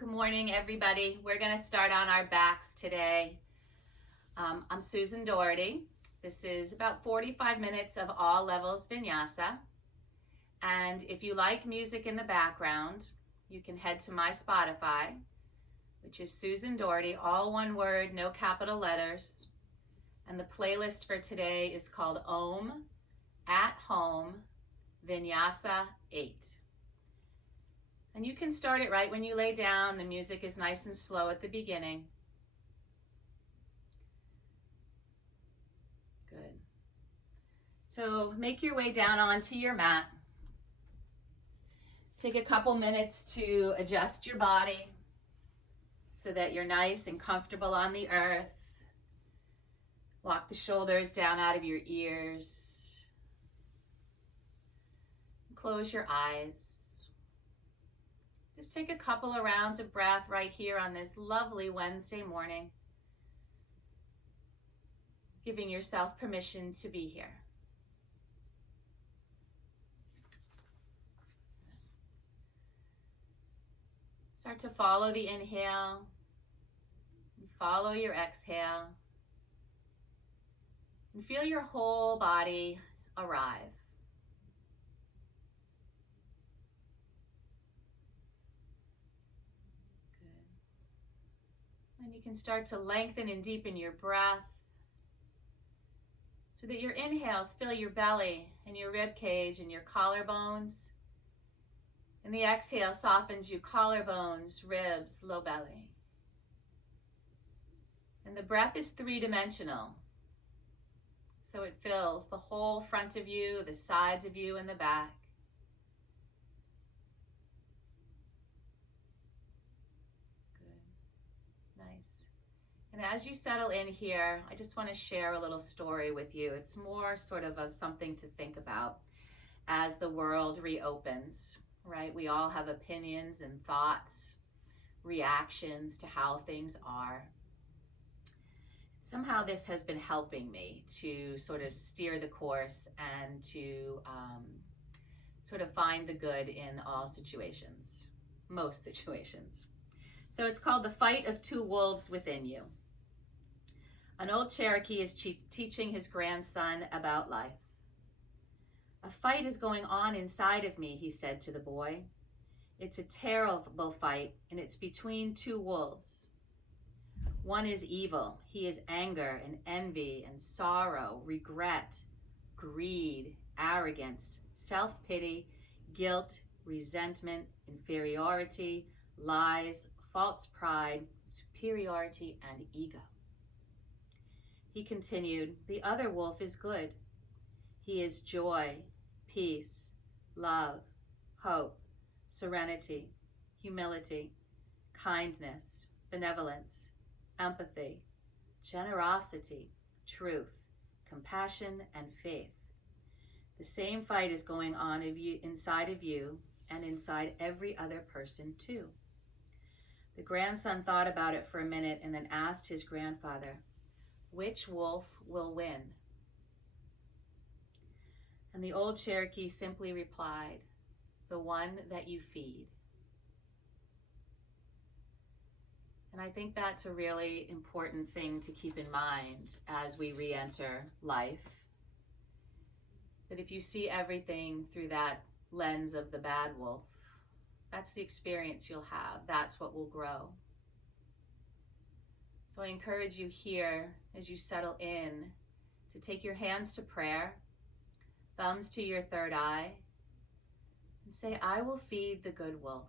Good morning, everybody. We're going to start on our backs today. I'm Susan Doherty. This is about 45 minutes of all levels vinyasa. And if you like music in the background, you can head to my Spotify, which is Susan Doherty, all one word, no capital letters. And the playlist for today is called Om at Home Vinyasa 8. And you can start it right when you lay down. The music is nice and slow at the beginning. Good. So make your way down onto your mat. Take a couple minutes to adjust your body so that you're nice and comfortable on the earth. Walk the shoulders down out of your ears. Close your eyes. Just take a couple of rounds of breath right here on this lovely Wednesday morning, giving yourself permission to be here. Start to follow the inhale, and follow your exhale, and feel your whole body arrive. And you can start to lengthen and deepen your breath so that your inhales fill your belly and your rib cage and your collarbones. And the exhale softens you collarbones, ribs, low belly. And the breath is three-dimensional. So it fills the whole front of you, the sides of you, and the back. And as you settle in here, I just want to share a little story with you. It's more sort of something to think about as the world reopens, right? We all have opinions and thoughts, reactions to how things are. Somehow this has been helping me to sort of steer the course and to sort of find the good in all situations, most situations. So it's called The Fight of Two Wolves Within You. An old Cherokee is teaching his grandson about life. A fight is going on inside of me, he said to the boy. It's a terrible fight, and it's between two wolves. One is evil. He is anger and envy and sorrow, regret, greed, arrogance, self-pity, guilt, resentment, inferiority, lies, false pride, superiority, and ego. He continued, the other wolf is good. He is joy, peace, love, hope, serenity, humility, kindness, benevolence, empathy, generosity, truth, compassion, and faith. The same fight is going on inside of you and inside every other person too. The grandson thought about it for a minute and then asked his grandfather, which wolf will win? And the old Cherokee simply replied, the one that you feed. And I think that's a really important thing to keep in mind as we re-enter life. That if you see everything through that lens of the bad wolf, that's the experience you'll have. That's what will grow. So I encourage you here, as you settle in, to take your hands to prayer, thumbs to your third eye, and say, I will feed the good wolf,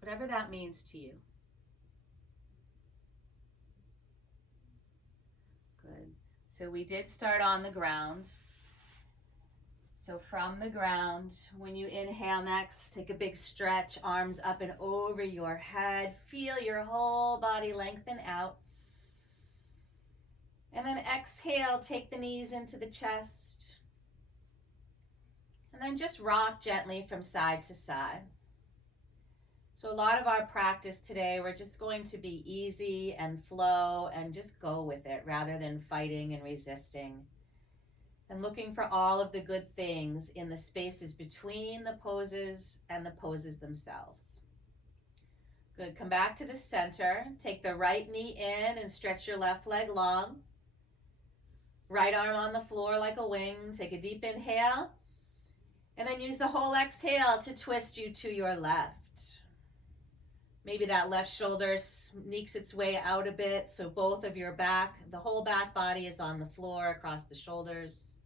whatever that means to you. Good. So we did start on the ground. So from the ground, when you inhale next, take a big stretch, arms up and over your head. Feel your whole body lengthen out. And then exhale, take the knees into the chest. And then just rock gently from side to side. So a lot of our practice today, we're just going to be easy and flow and just go with it rather than fighting and resisting. And looking for all of the good things in the spaces between the poses and the poses themselves. Good. Come back to the center. Take the right knee in and stretch your left leg long. Right arm on the floor like a wing. Take a deep inhale. And then use the whole exhale to twist you to your left. Maybe that left shoulder sneaks its way out a bit, so both of your back, the whole back body is on the floor across the shoulders.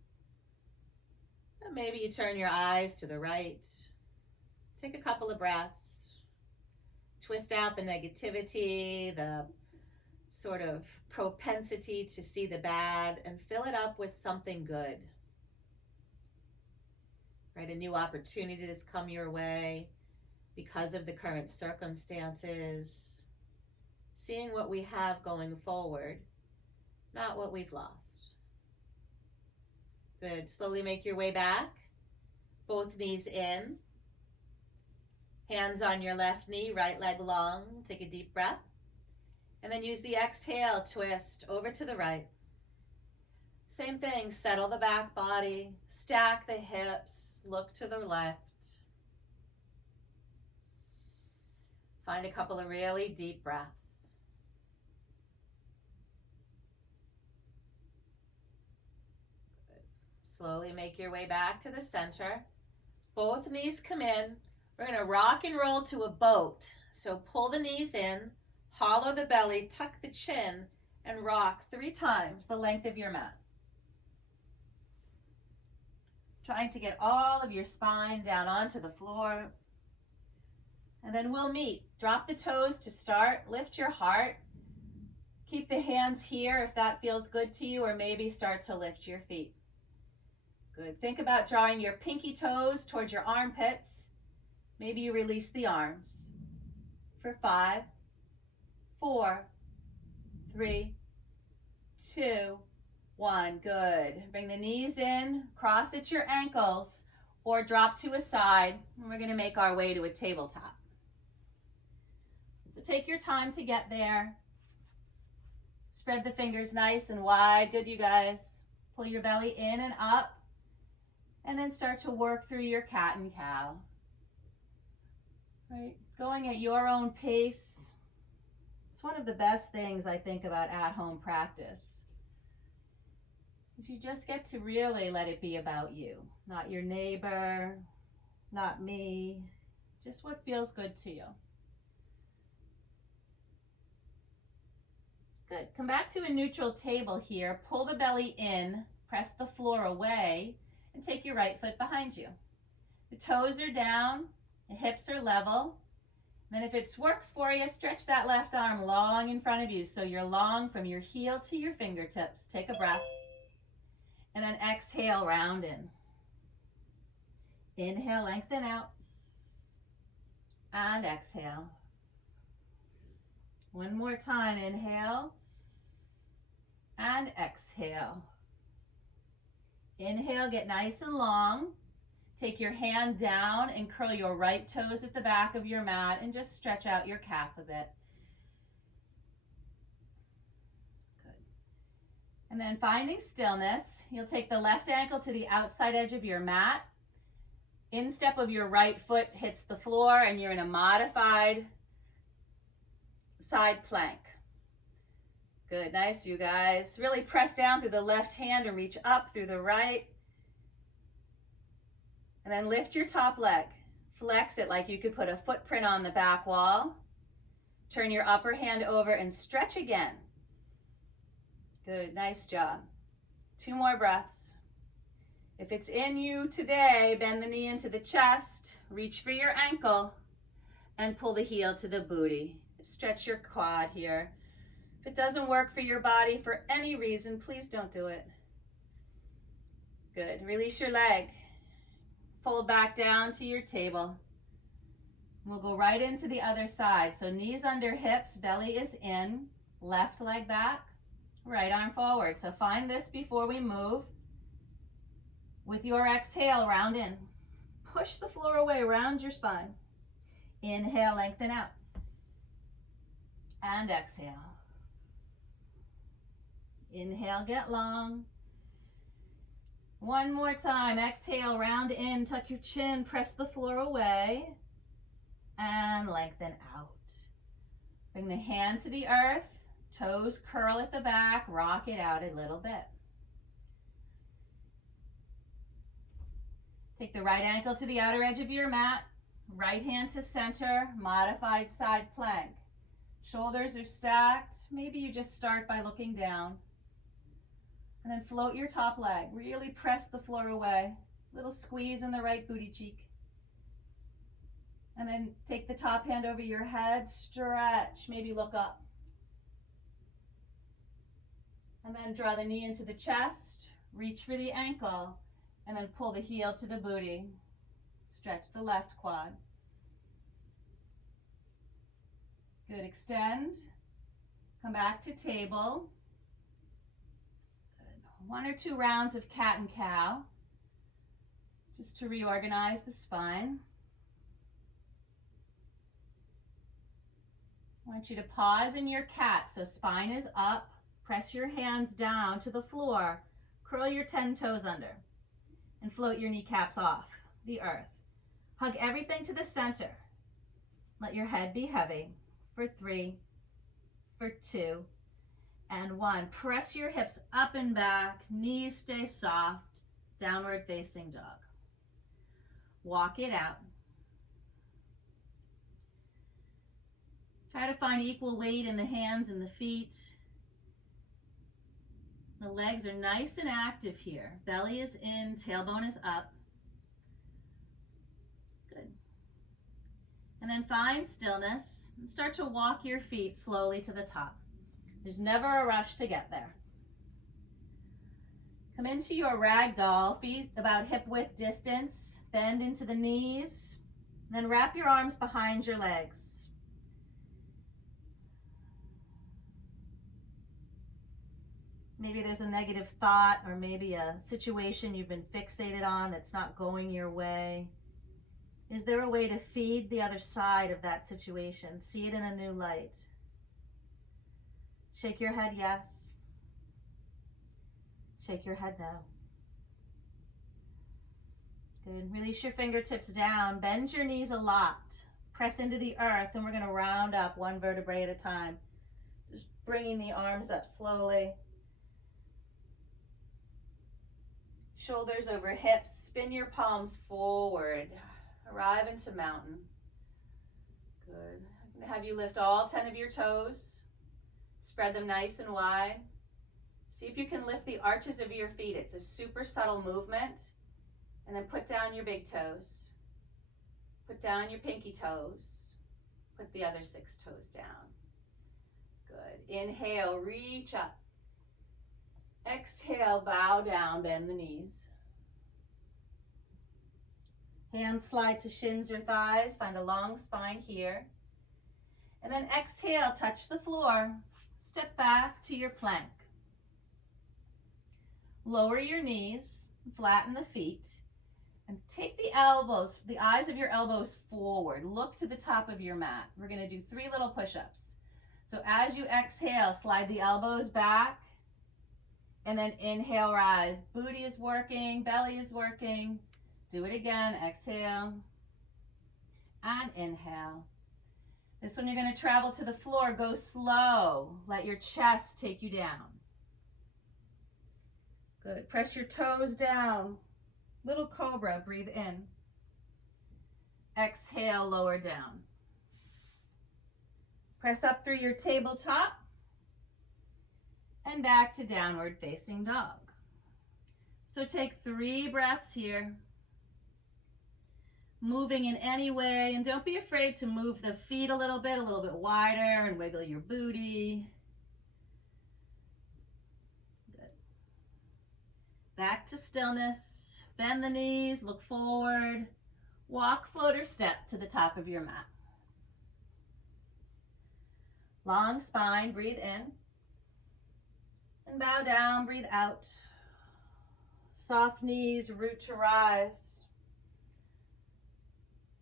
And maybe you turn your eyes to the right. Take a couple of breaths. Twist out the negativity, the sort of propensity to see the bad, and fill it up with something good. Right, a new opportunity that's come your way because of the current circumstances. Seeing what we have going forward, not what we've lost. Good. Slowly make your way back. Both knees in. Hands on your left knee, right leg long. Take a deep breath. And then use the exhale, twist over to the right. Same thing, settle the back body, stack the hips, look to the left. Find a couple of really deep breaths. Good. Slowly make your way back to the center. Both knees come in. We're going to rock and roll to a boat. So pull the knees in, hollow the belly, tuck the chin, and rock 3 times the length of your mat. Trying to get all of your spine down onto the floor. And then we'll meet. Drop the toes to start. Lift your heart. Keep the hands here if that feels good to you, or maybe start to lift your feet. Good. Think about drawing your pinky toes towards your armpits. Maybe you release the arms. For 5, 4, 3, 2, 1. Good. Bring the knees in, cross at your ankles, or drop to a side. And we're going to make our way to a tabletop. So take your time to get there. Spread the fingers nice and wide. Good, you guys. Pull your belly in and up. And then start to work through your cat and cow. Right? Going at your own pace. It's one of the best things I think about at-home practice. Is you just get to really let it be about you. Not your neighbor, not me. Just what feels good to you. Good. Come back to a neutral table here. Pull the belly in, press the floor away, and take your right foot behind you. The toes are down, the hips are level. And then if it works for you, stretch that left arm long in front of you so you're long from your heel to your fingertips. Take a breath. And then exhale, round in. Inhale, lengthen out. And exhale. One more time, inhale and exhale. Inhale, get nice and long. Take your hand down and curl your right toes at the back of your mat and just stretch out your calf a bit. Good. And then finding stillness, you'll take the left ankle to the outside edge of your mat. Instep of your right foot hits the floor and you're in a modified side plank. Good, nice, you guys. Really press down through the left hand and reach up through the right. And then lift your top leg. Flex it like you could put a footprint on the back wall. Turn your upper hand over and stretch again. Good, nice job. 2 more breaths. If it's in you today, bend the knee into the chest, reach for your ankle, and pull the heel to the booty. Stretch your quad here. If it doesn't work for your body for any reason, please don't do it. Good. Release your leg. Fold back down to your table. We'll go right into the other side. So knees under hips, belly is in, left leg back, right arm forward. So find this before we move. With your exhale, round in. Push the floor away, round your spine. Inhale, lengthen out. And exhale. Inhale, get long. One more time. Exhale, round in, tuck your chin, press the floor away, and lengthen out. Bring the hand to the earth, toes curl at the back, rock it out a little bit. Take the right ankle to the outer edge of your mat, right hand to center, modified side plank. Shoulders are stacked. Maybe you just start by looking down. And then float your top leg. Really press the floor away. Little squeeze in the right booty cheek. And then take the top hand over your head, stretch, maybe look up. And then draw the knee into the chest, reach for the ankle, and then pull the heel to the booty. Stretch the left quad. Good, extend. Come back to table. Good. 1 or 2 rounds of cat and cow, just to reorganize the spine. I want you to pause in your cat, so spine is up. Press your hands down to the floor. Curl your 10 toes under and float your kneecaps off the earth. Hug everything to the center. Let your head be heavy for 3, for 2, and 1. Press your hips up and back. Knees stay soft. Downward facing dog. Walk it out. Try to find equal weight in the hands and the feet. The legs are nice and active here. Belly is in, tailbone is up. Good. And then find stillness and start to walk your feet slowly to the top. There's never a rush to get there. Come into your ragdoll, feet about hip width distance. Bend into the knees. And then wrap your arms behind your legs. Maybe there's a negative thought or maybe a situation you've been fixated on that's not going your way. Is there a way to feed the other side of that situation? See it in a new light. Shake your head yes. Shake your head no. Good. Release your fingertips down. Bend your knees a lot. Press into the earth, and we're going to round up 1 vertebrae at a time. Just bringing the arms up slowly. Shoulders over hips. Spin your palms forward. Arrive into mountain. Good. I'm going to have you lift all 10 of your toes. Spread them nice and wide. See if you can lift the arches of your feet. It's a super subtle movement. And then put down your big toes. Put down your pinky toes. Put the other 6 toes down. Good. Inhale, reach up. Exhale, bow down, bend the knees. Hands slide to shins or thighs. Find a long spine here. And then exhale, touch the floor. Step back to your plank. Lower your knees, flatten the feet, and take the elbows, the eyes of your elbows forward. Look to the top of your mat. We're going to do 3 little push-ups. So as you exhale, slide the elbows back, and then inhale, rise. Booty is working, belly is working. Do it again. Exhale and inhale. This one you're going to travel to the floor. Go slow. Let your chest take you down. Good. Press your toes down. Little cobra. Breathe in. Exhale, lower down. Press up through your tabletop and back to downward facing dog. So take 3 breaths here. Moving in any way, and don't be afraid to move the feet a little bit wider, and wiggle your booty. Good. Back to stillness. Bend the knees, look forward. Walk, float, or step to the top of your mat. Long spine, breathe in. And bow down, breathe out. Soft knees, root to rise.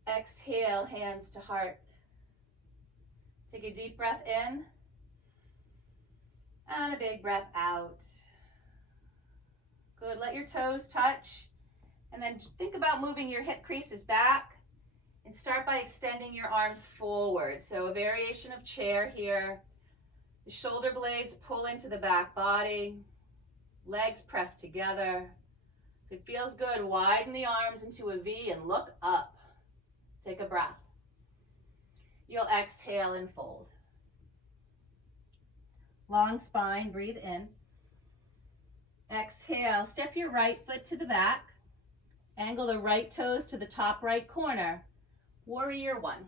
Exhale, hands to heart. Take a deep breath in and a big breath out. Good. Let your toes touch, and then think about moving your hip creases back And start by extending your arms forward. So a variation of chair here. The shoulder blades pull into the back body. Legs press together. If it feels good, widen the arms into a V and look up. Take a breath. You'll exhale and fold. Long spine, breathe in. Exhale, step your right foot to the back. Angle the right toes to the top right corner. Warrior one.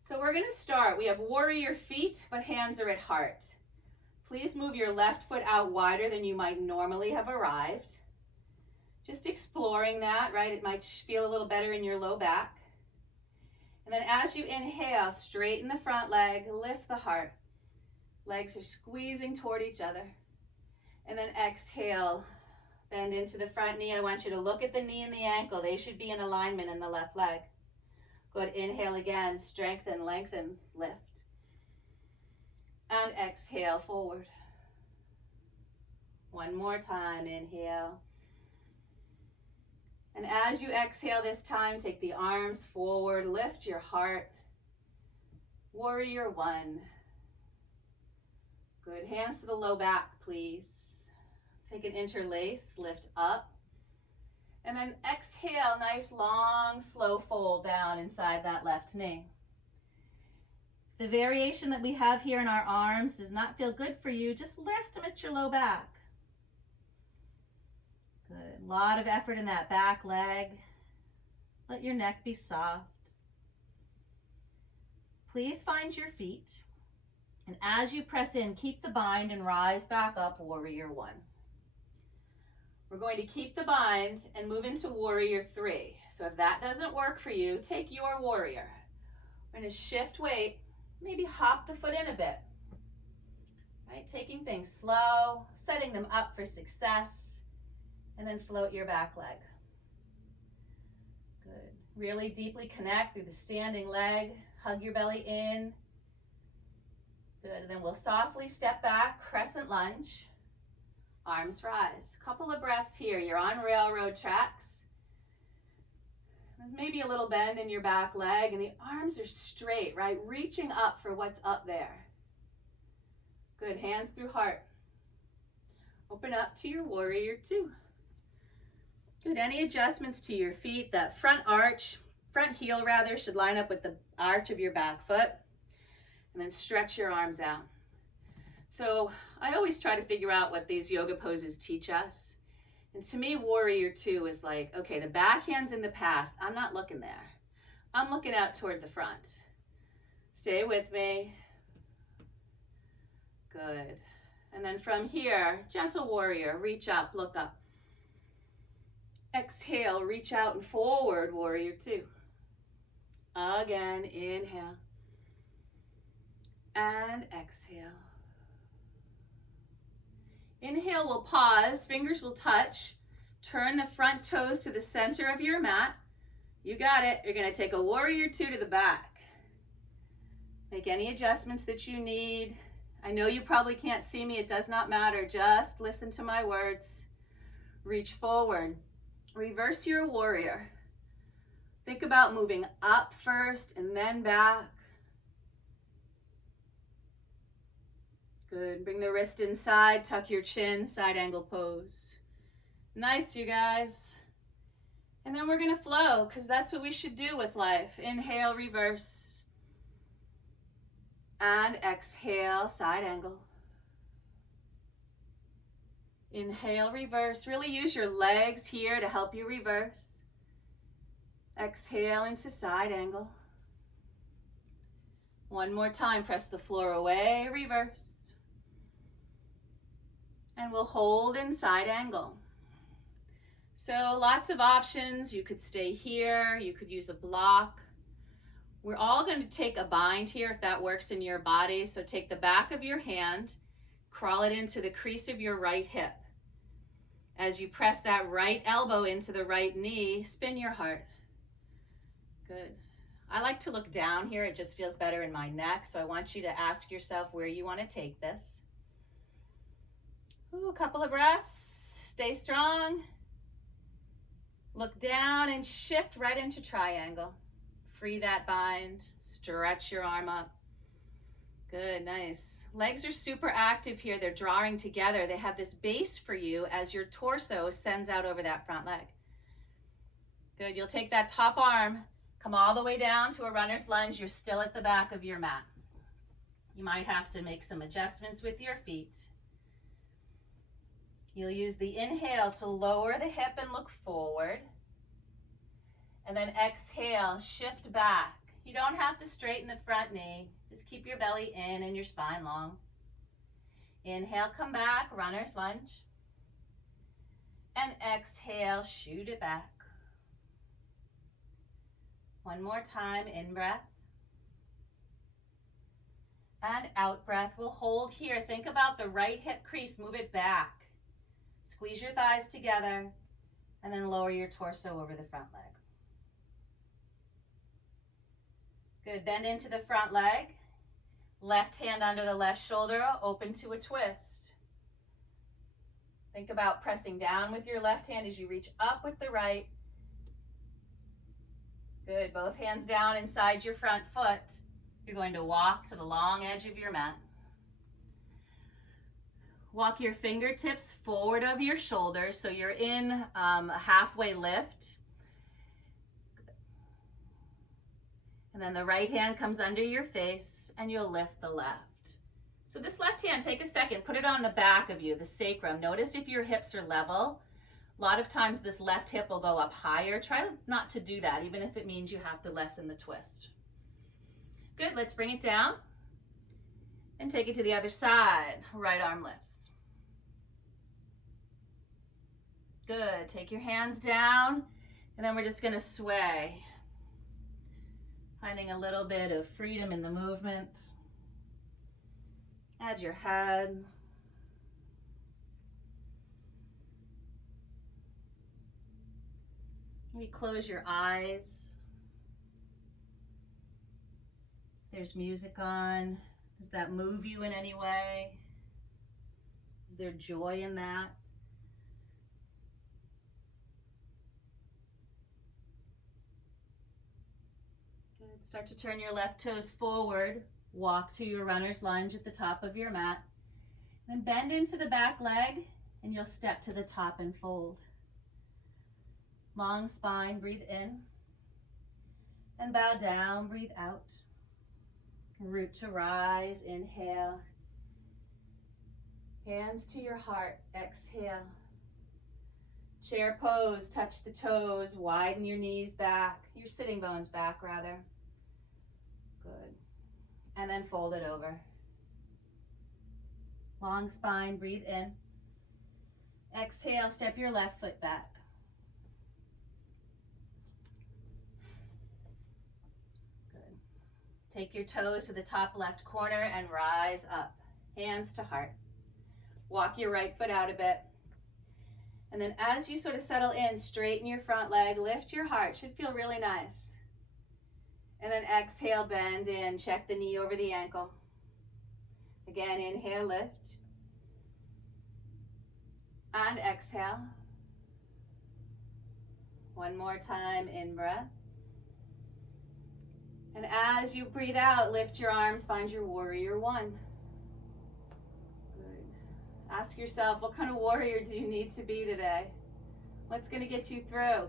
So we're going to start. We have warrior feet, but hands are at heart. Please move your left foot out wider than you might normally have arrived. Just exploring that, right? It might feel a little better in your low back. And then as you inhale, straighten the front leg, lift the heart. Legs are squeezing toward each other. And then exhale, bend into the front knee. I want you to look at the knee and the ankle. They should be in alignment in the left leg. Good, inhale again, strengthen, lengthen, lift. And exhale, forward. One more time, inhale. And as you exhale this time, take the arms forward, lift your heart. Warrior one. Good, hands to the low back, please. Take an interlace, lift up. And then exhale, nice long, slow fold down inside that left knee. The variation that we have here in our arms does not feel good for you, just rest them at your low back. Good, a lot of effort in that back leg. Let your neck be soft. Please find your feet. And as you press in, keep the bind and rise back up, warrior one. We're going to keep the bind and move into warrior three. So if that doesn't work for you, take your warrior. We're going to shift weight, maybe hop the foot in a bit. Right, taking things slow, setting them up for success, and then float your back leg. Good. Really deeply connect through the standing leg. Hug your belly in. Good. And then we'll softly step back, crescent lunge. Arms rise. Couple of breaths here. You're on railroad tracks. There's maybe a little bend in your back leg, and the arms are straight, right? Reaching up for what's up there. Good. Hands through heart. Open up to your warrior two. Good. Any adjustments to your feet? That front heel rather, should line up with the arch of your back foot. And then stretch your arms out. So I always try to figure out what these yoga poses teach us. And to me, warrior two is like, okay, the back hand's in the past. I'm not looking there. I'm looking out toward the front. Stay with me. Good. And then from here, gentle warrior, reach up, look up. Exhale, reach out and forward, warrior two. Again, inhale. And exhale. Inhale, we'll pause, fingers will touch. Turn the front toes to the center of your mat. You got it. You're going to take a warrior two to the back. Make any adjustments that you need. I know you probably can't see me. It does not matter. Just listen to my words. Reach forward. Reverse your warrior. Think about moving up first and then back. Good. Bring the wrist inside, tuck your chin, side angle pose. Nice, you guys. And then we're going to flow, because that's what we should do with life. Inhale, reverse. And exhale, side angle. Inhale, reverse. Really use your legs here to help you reverse. Exhale into side angle. One more time, press the floor away, reverse. And we'll hold in side angle. So lots of options. You could stay here. You could use a block. We're all going to take a bind here if that works in your body. So take the back of your hand, crawl it into the crease of your right hip. As you press that right elbow into the right knee, spin your heart. Good. I like to look down here. It just feels better in my neck. So I want you to ask yourself where you want to take this. Ooh, a couple of breaths. Stay strong. Look down and shift right into triangle. Free that bind, stretch your arm up. Good, nice. Legs are super active here. They're drawing together. They have this base for you as your torso sends out over that front leg. Good, you'll take that top arm, come all the way down to a runner's lunge. You're still at the back of your mat. You might have to make some adjustments with your feet. You'll use the inhale to lower the hip and look forward. And then exhale, shift back. You don't have to straighten the front knee. Just keep your belly in and your spine long. Inhale, come back, runner's lunge. And exhale, shoot it back. One more time, in breath. And out breath. We'll hold here. Think about the right hip crease. Move it back. Squeeze your thighs together. And then lower your torso over the front leg. Good. Bend into the front leg. Left hand under the left shoulder. Open to a twist. Think about pressing down with your left hand as you reach up with the right. Good. Both hands down inside your front foot. You're going to walk to the long edge of your mat. Walk your fingertips forward of your shoulders so you're in a halfway lift. And then the right hand comes under your face and you'll lift the left. So this left hand, take a second, put it on the back of you, the sacrum. Notice if your hips are level. A lot of times this left hip will go up higher. Try not to do that, even if it means you have to lessen the twist. Good, let's bring it down and take it to the other side. Right arm lifts. Good, take your hands down and then we're just gonna sway. Finding a little bit of freedom in the movement. Add your head. Maybe close your eyes. There's music on. Does that move you in any way? Is there joy in that? Good. Start to turn your left toes forward. Walk to your runner's lunge at the top of your mat. Then bend into the back leg and you'll step to the top and fold. Long spine, breathe in. And bow down, breathe out. Root to rise, inhale. Hands to your heart, exhale. Chair pose, touch the toes, widen your knees back, your sitting bones back rather. Good. And then fold it over. Long spine, breathe in. Exhale, step your left foot back. Take your toes to the top left corner and rise up. Hands to heart. Walk your right foot out a bit. And then as you sort of settle in, straighten your front leg, lift your heart. Should feel really nice. And then exhale, bend in. Check the knee over the ankle. Again, inhale, lift. And exhale. One more time, in breath. And as you breathe out, lift your arms, find your warrior one. Good. Ask yourself, what kind of warrior do you need to be today? What's going to get you through?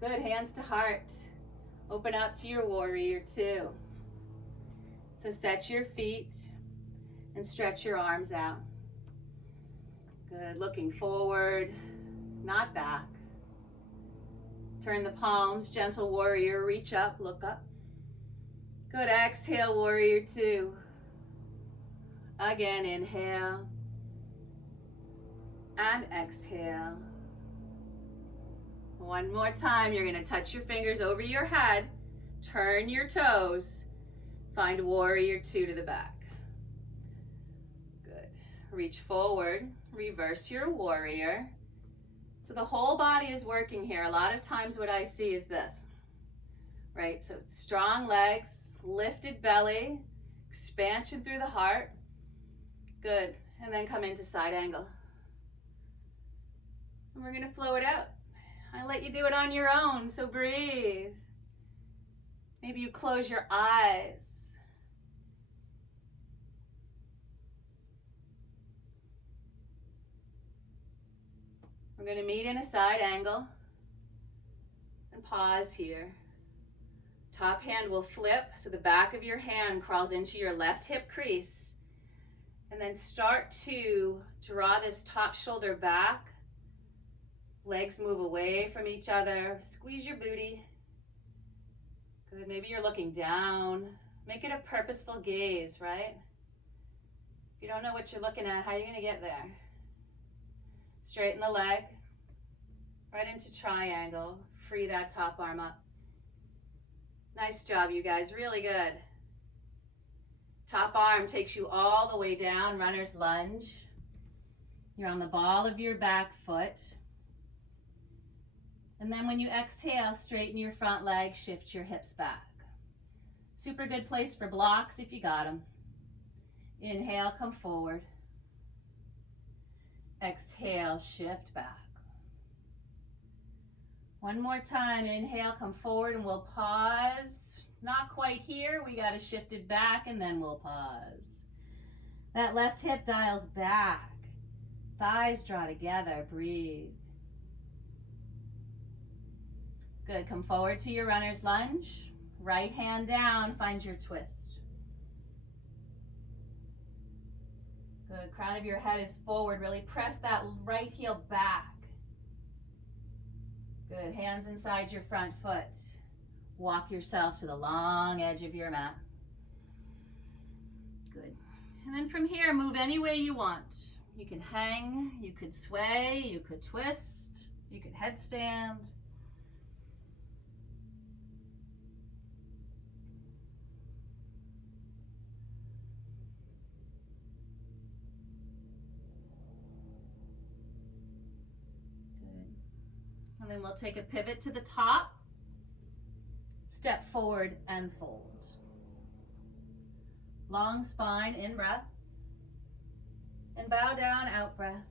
Good, hands to heart. Open up to your warrior two. So set your feet and stretch your arms out. Good, looking forward, not back. Turn the palms, gentle warrior, reach up, look up. Good, exhale, warrior two. Again, inhale. And exhale. One more time, you're gonna touch your fingers over your head, turn your toes, find warrior two to the back. Good, reach forward, reverse your warrior. So the whole body is working here. A lot of times what I see is this, right? So strong legs, lifted belly, expansion through the heart. Good, and then come into side angle. And we're gonna flow it out. I let you do it on your own, so breathe. Maybe you close your eyes. We're going to meet in a side angle and pause here. Top hand will flip, so the back of your hand crawls into your left hip crease. And then start to draw this top shoulder back. Legs move away from each other. Squeeze your booty. Good. Maybe you're looking down. Make it a purposeful gaze, right? If you don't know what you're looking at, how are you going to get there? Straighten the leg. Right into triangle. Free that top arm up. Nice job, you guys. Really good. Top arm takes you all the way down, runner's lunge. You're on the ball of your back foot. And then when you exhale, straighten your front leg, shift your hips back. Super good place for blocks if you got them. Inhale, come forward. Exhale, shift back. One more time, inhale, come forward, and we'll pause. Not quite here, we got to shift it back, and then we'll pause. That left hip dials back. Thighs draw together, breathe. Good, come forward to your runner's lunge. Right hand down, find your twist. Good, crown of your head is forward, really press that right heel back. Good, hands inside your front foot. Walk yourself to the long edge of your mat. Good. And then from here, move any way you want. You can hang, you could sway, you could twist, you could headstand. And then we'll take a pivot to the top, step forward and fold. Long spine, in breath, and bow down, out breath.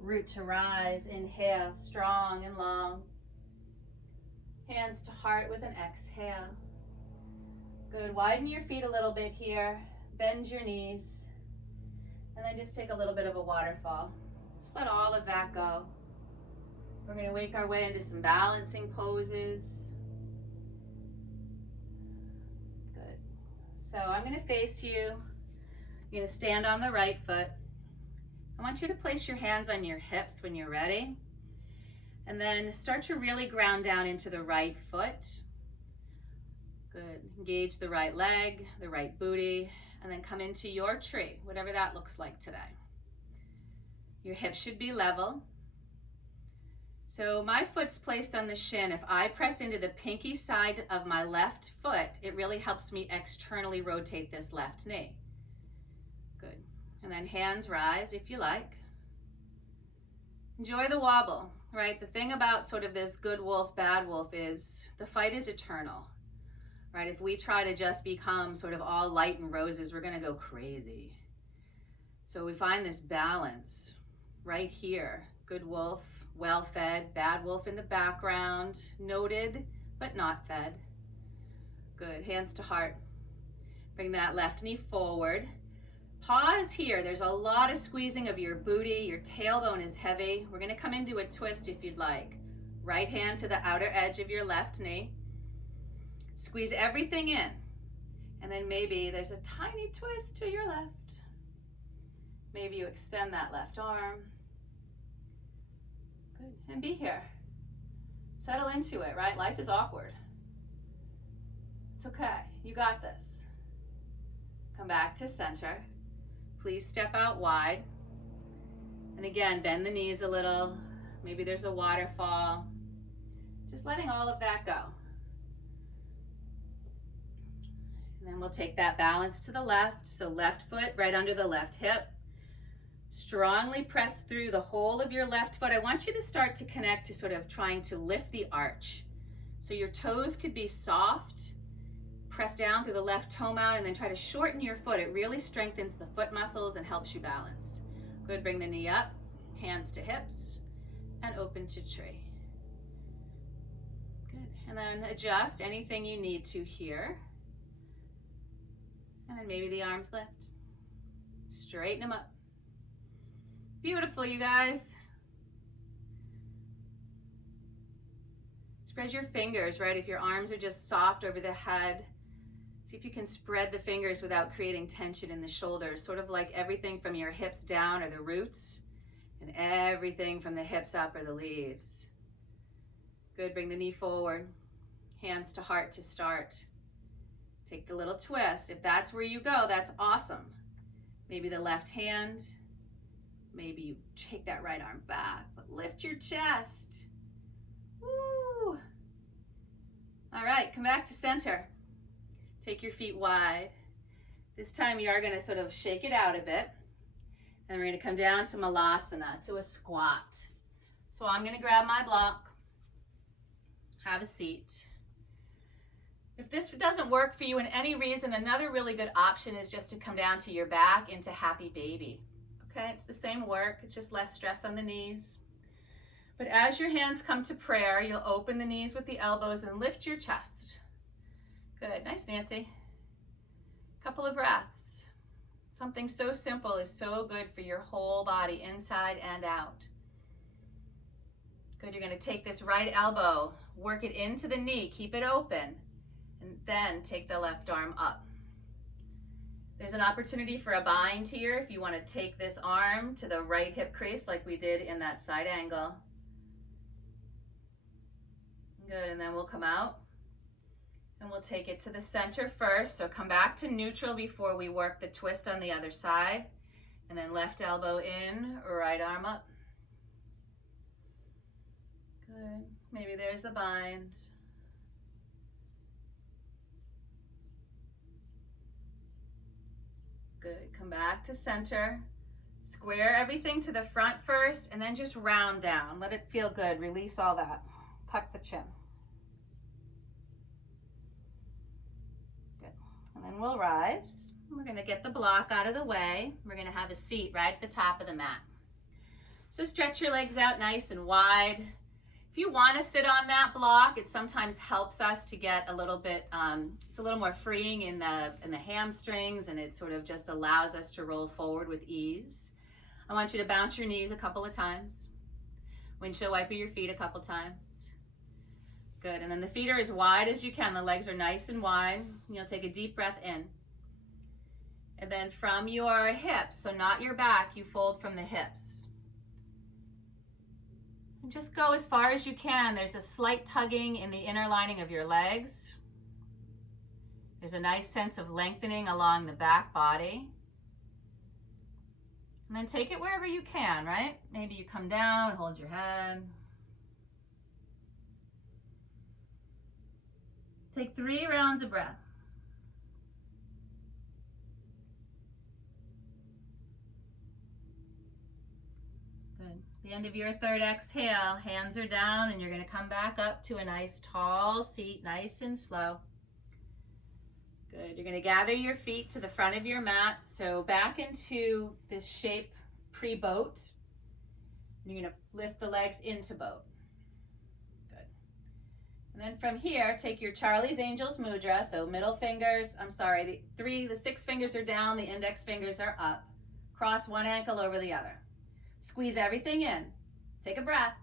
Root to rise, inhale, strong and long. Hands to heart with an exhale. Good, widen your feet a little bit here, bend your knees, and then just take a little bit of a waterfall. Just let all of that go. We're going to make our way into some balancing poses. Good. So I'm going to face you. You're going to stand on the right foot. I want you to place your hands on your hips when you're ready. And then start to really ground down into the right foot. Good. Engage the right leg, the right booty, and then come into your tree, whatever that looks like today. Your hips should be level. So my foot's placed on the shin. If I press into the pinky side of my left foot, it really helps me externally rotate this left knee. Good. And then hands rise if you like. Enjoy the wobble, right? The thing about sort of this good wolf, bad wolf is the fight is eternal, right? If we try to just become sort of all light and roses, we're going to go crazy. So we find this balance right here. Good wolf, well fed, bad wolf in the background, noted but not fed. Good, hands to heart. Bring that left knee forward. Pause here. There's a lot of squeezing of your booty. Your tailbone is heavy. We're going to come into a twist if you'd like. Right hand to the outer edge of your left knee. Squeeze everything in. And then maybe there's a tiny twist to your left. Maybe you extend that left arm. Good. And be here. Settle into it, right? Life is awkward. It's okay. You got this. Come back to center. Please step out wide. And again, bend the knees a little. Maybe there's a waterfall. Just letting all of that go. And then we'll take that balance to the left. So left foot right under the left hip. Strongly press through the whole of your left foot. I want you to start to connect to sort of trying to lift the arch. So your toes could be soft. Press down through the left toe mound and then try to shorten your foot. It really strengthens the foot muscles and helps you balance. Good, bring the knee up, hands to hips, and open to tree. Good. And then adjust anything you need to here. And then maybe the arms lift. Straighten them up. Beautiful, you guys. Spread your fingers, right? If your arms are just soft over the head, see if you can spread the fingers without creating tension in the shoulders, sort of like everything from your hips down are the roots, and everything from the hips up are the leaves. Good, bring the knee forward, hands to heart to start. Take the little twist. If that's where you go, that's awesome. Maybe the left hand, maybe you take that right arm back, but lift your chest. Woo! All right, come back to center. Take your feet wide. This time you are going to sort of shake it out a bit. And we're going to come down to Malasana, to a squat. So I'm going to grab my block, have a seat. If this doesn't work for you in any reason, another really good option is just to come down to your back into happy baby. Okay, it's the same work, it's just less stress on the knees. But as your hands come to prayer, you'll open the knees with the elbows and lift your chest. Good, nice, Nancy. Couple of breaths. Something so simple is so good for your whole body, inside and out. Good, you're gonna take this right elbow, work it into the knee, keep it open, and then take the left arm up. There's an opportunity for a bind here if you want to take this arm to the right hip crease like we did in that side angle. Good, and then we'll come out and we'll take it to the center first. So come back to neutral before we work the twist on the other side. And then left elbow in, right arm up. Good, maybe there's the bind. Good, come back to center. Square everything to the front first and then just round down. Let it feel good, release all that. Tuck the chin. Good, and then we'll rise. We're gonna get the block out of the way. We're gonna have a seat right at the top of the mat. So stretch your legs out nice and wide. If you want to sit on that block, it sometimes helps us to get a little bit, it's a little more freeing in the hamstrings, and it sort of just allows us to roll forward with ease. I want you to bounce your knees a couple of times. Windshield wiper your feet a couple times. Good, and then the feet are as wide as you can. The legs are nice and wide. You'll take a deep breath in. And then from your hips, so not your back, you fold from the hips. And just go as far as you can. There's a slight tugging in the inner lining of your legs. There's a nice sense of lengthening along the back body. And then take it wherever you can, right? Maybe you come down, hold your head. Take 3 rounds of breath. Good. The end of your third exhale, hands are down, and you're going to come back up to a nice tall seat, nice and slow. Good. You're going to gather your feet to the front of your mat, so back into this shape pre-boat. You're going to lift the legs into boat. Good. And then from here, take your Charlie's Angels Mudra, so middle fingers, the 6 fingers are down, the index fingers are up. Cross one ankle over the other. Squeeze everything in. Take a breath.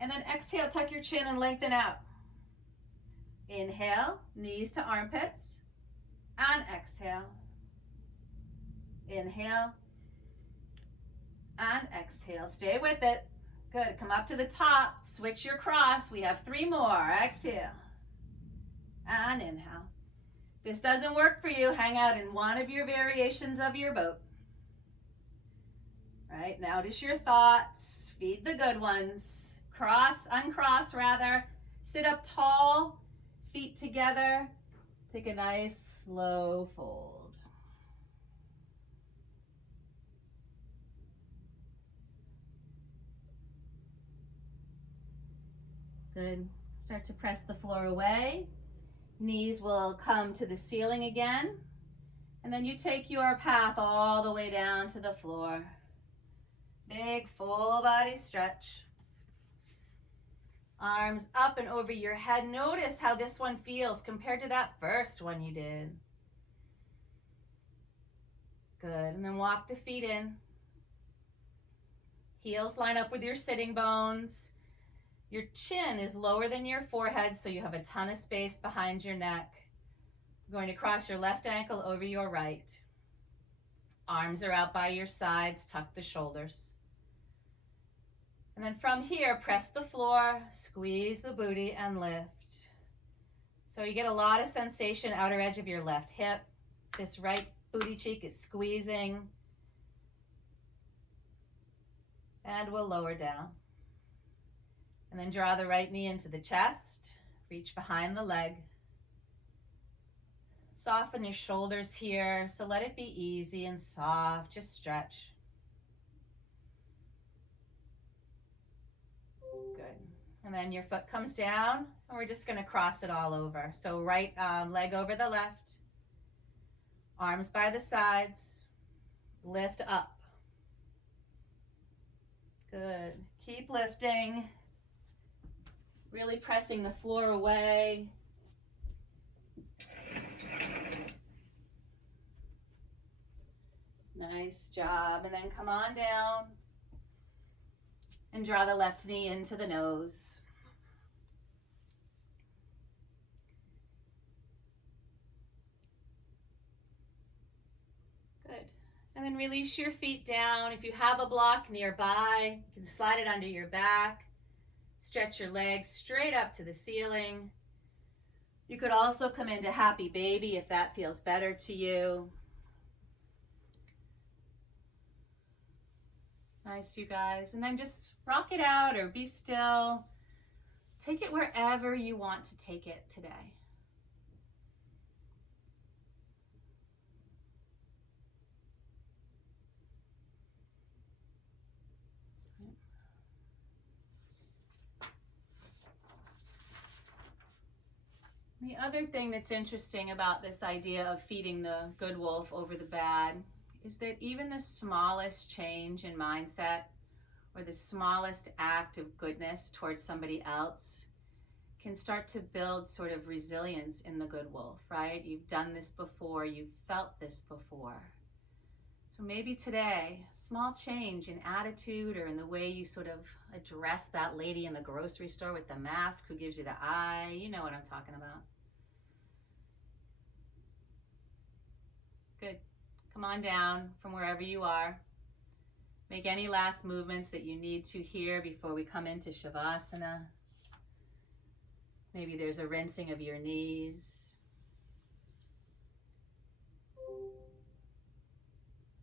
And then exhale, tuck your chin and lengthen out. Inhale, knees to armpits. And exhale. Inhale. And exhale. Stay with it. Good. Come up to the top. Switch your cross. We have 3 more. Exhale. And inhale. If this doesn't work for you, hang out in one of your variations of your boat. Right, notice your thoughts, feed the good ones, uncross rather, sit up tall, feet together, take a nice slow fold. Good, start to press the floor away, knees will come to the ceiling again, and then you take your path all the way down to the floor. Big full body stretch. Arms up and over your head. Notice how this one feels compared to that first one you did. Good. And then walk the feet in. Heels line up with your sitting bones. Your chin is lower than your forehead, so you have a ton of space behind your neck. You're going to cross your left ankle over your right. Arms are out by your sides. Tuck the shoulders. And then from here, press the floor, squeeze the booty, and lift. So you get a lot of sensation outer edge of your left hip. This right booty cheek is squeezing. And we'll lower down. And then draw the right knee into the chest. Reach behind the leg. Soften your shoulders here, so let it be easy and soft. Just stretch. Good. And then your foot comes down, and we're just going to cross it all over. So right leg over the left. Arms by the sides. Lift up. Good. Keep lifting. Really pressing the floor away. Nice job. And then come on down and draw the left knee into the nose. Good. And then release your feet down. If you have a block nearby, you can slide it under your back. Stretch your legs straight up to the ceiling. You could also come into happy baby if that feels better to you. Nice, you guys. And then just rock it out or be still. Take it wherever you want to take it today. The other thing that's interesting about this idea of feeding the good wolf over the bad is that even the smallest change in mindset or the smallest act of goodness towards somebody else can start to build sort of resilience in the good wolf, right? You've done this before, you've felt this before. So maybe today, small change in attitude or in the way you sort of address that lady in the grocery store with the mask who gives you the eye, you know what I'm talking about. Good. Come on down from wherever you are. Make any last movements that you need to here before we come into Shavasana. Maybe there's a rinsing of your knees.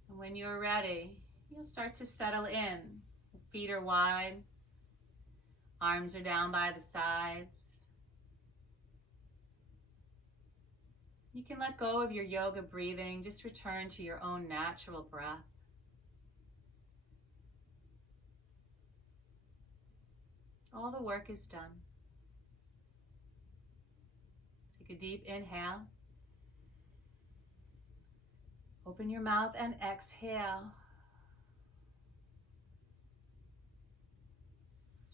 And when you're ready, you'll start to settle in. Feet are wide. Arms are down by the sides. You can let go of your yoga breathing. Just return to your own natural breath. All the work is done. Take a deep inhale. Open your mouth and exhale.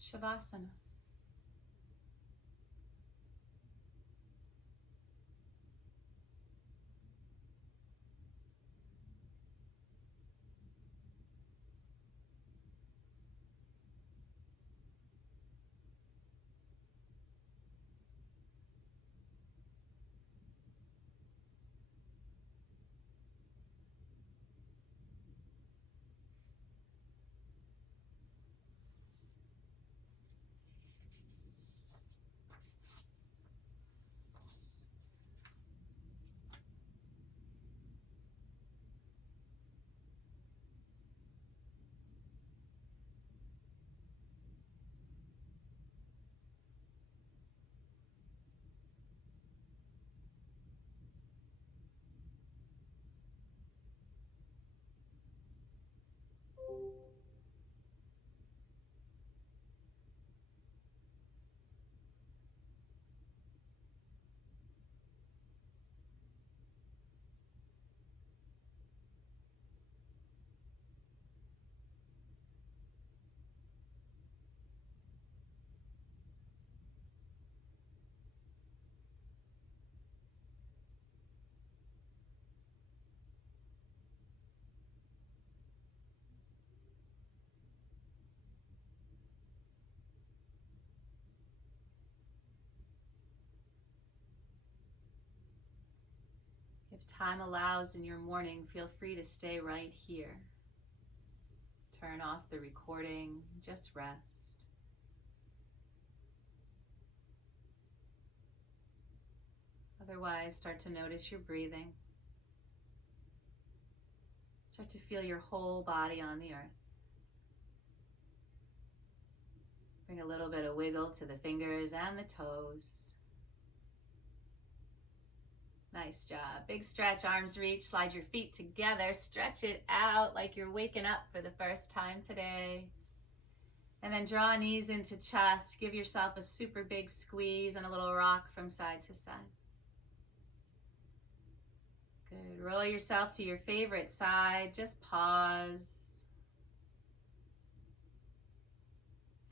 Shavasana. If time allows in your morning, feel free to stay right here. Turn off the recording, just rest. Otherwise, start to notice your breathing. Start to feel your whole body on the earth. Bring a little bit of wiggle to the fingers and the toes. Nice job. Big stretch, arms reach, slide your feet together, stretch it out like you're waking up for the first time today. And then draw knees into chest. Give yourself a super big squeeze and a little rock from side to side. Good. Roll yourself to your favorite side. Just pause.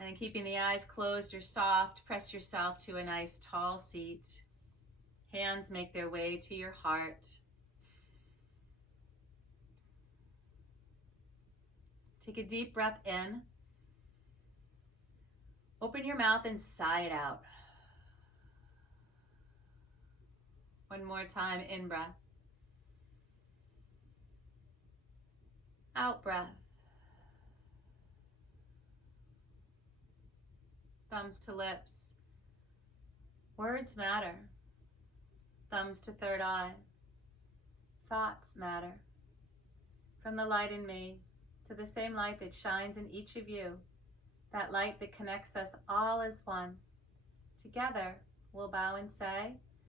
And then keeping the eyes closed or soft, press yourself to a nice tall seat. Hands make their way to your heart. Take a deep breath in. Open your mouth and sigh it out. One more time, in breath. Out breath. Thumbs to lips. Words matter. Thumbs to third eye. Thoughts matter. From the light in me to the same light that shines in each of you, that light that connects us all as one. Together, we'll bow and say,